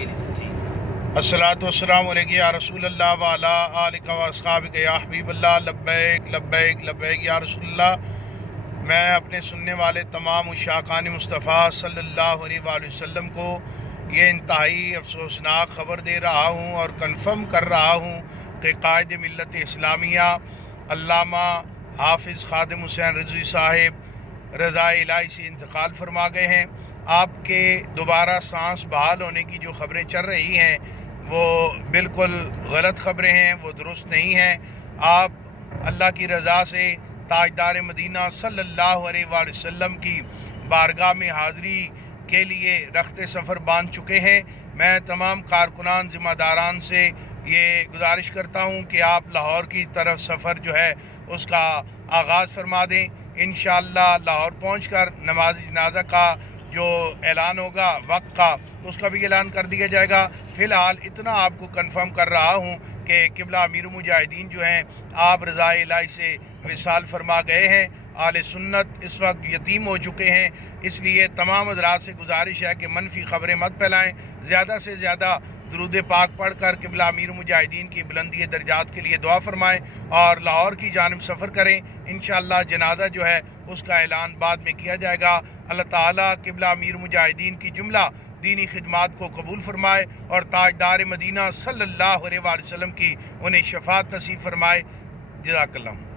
अस्सलातु वस्सलामु अलैका या रसूल अल्लाह व अला आलिका व अस्हाबिका या हबीब अल्लाह। लब्बैक लब्बैक लब्बैक या रसूल अल्लाह। मैं अपने सुनने वाले तमाम उशाकान मुस्तफ़ा सल्लल्लाहु अलैहि वसल्लम को ये इंतहाई अफसोसनाक ख़बर दे रहा हूँ और कन्फर्म कर रहा हूँ कि कायद मिल्लत इस्लामिया अल्लामा हाफिज़ ख़ादिम हुसैन रिज़वी साहिब रज़ा इलाही से इंतकाल फरमा गए हैं। आपके दोबारा सांस बहाल होने की जो ख़बरें चल रही हैं वो बिल्कुल गलत ख़बरें हैं, वो दुरुस्त नहीं हैं। आप अल्लाह की रज़ा से ताजदार मदीना सल्लल्लाहु अलैहि वसल्लम की बारगाह में हाज़री के लिए रख्ते सफ़र बांध चुके हैं। मैं तमाम कारकुनान ज़िम्मेदारान से ये गुजारिश करता हूँ कि आप लाहौर की तरफ सफ़र जो है उसका आगाज़ फरमा दें। इंशाअल्लाह लाहौर पहुँचकर नमाज जनाजा का जो ऐलान होगा वक्त का उसका भी ऐलान कर दिया जाएगा। फ़िलहाल इतना आपको कंफर्म कर रहा हूँ कि क़िबला अमीरुल मुजाहिदीन जो हैं आप रज़ा इलाही से विसाल फरमा गए हैं। आले सुन्नत इस वक्त यतीम हो चुके हैं, इसलिए तमाम हज़रात से गुजारिश है कि मनफी ख़बरें मत फैलाएँ। ज़्यादा से ज़्यादा दुरूद पाक पढ़ कर क़िबला अमीरुल मुजाहिदीन की बुलंदी दर्जात के लिए दुआ फरमाएँ और लाहौर की जानिब सफ़र करें। इंशाअल्लाह जनाजा जो है उसका ऐलान बाद में किया जाएगा। अल्लाह ताला क़िबला अमीरुल मुजाहिदीन की जुमला दीनी खिदमात को कबूल फरमाए और ताजदार मदीना सल्लल्लाहु अलैहि वसल्लम की उन्हें शफ़ाअत नसीब फरमाए। जज़ाकल्लाह।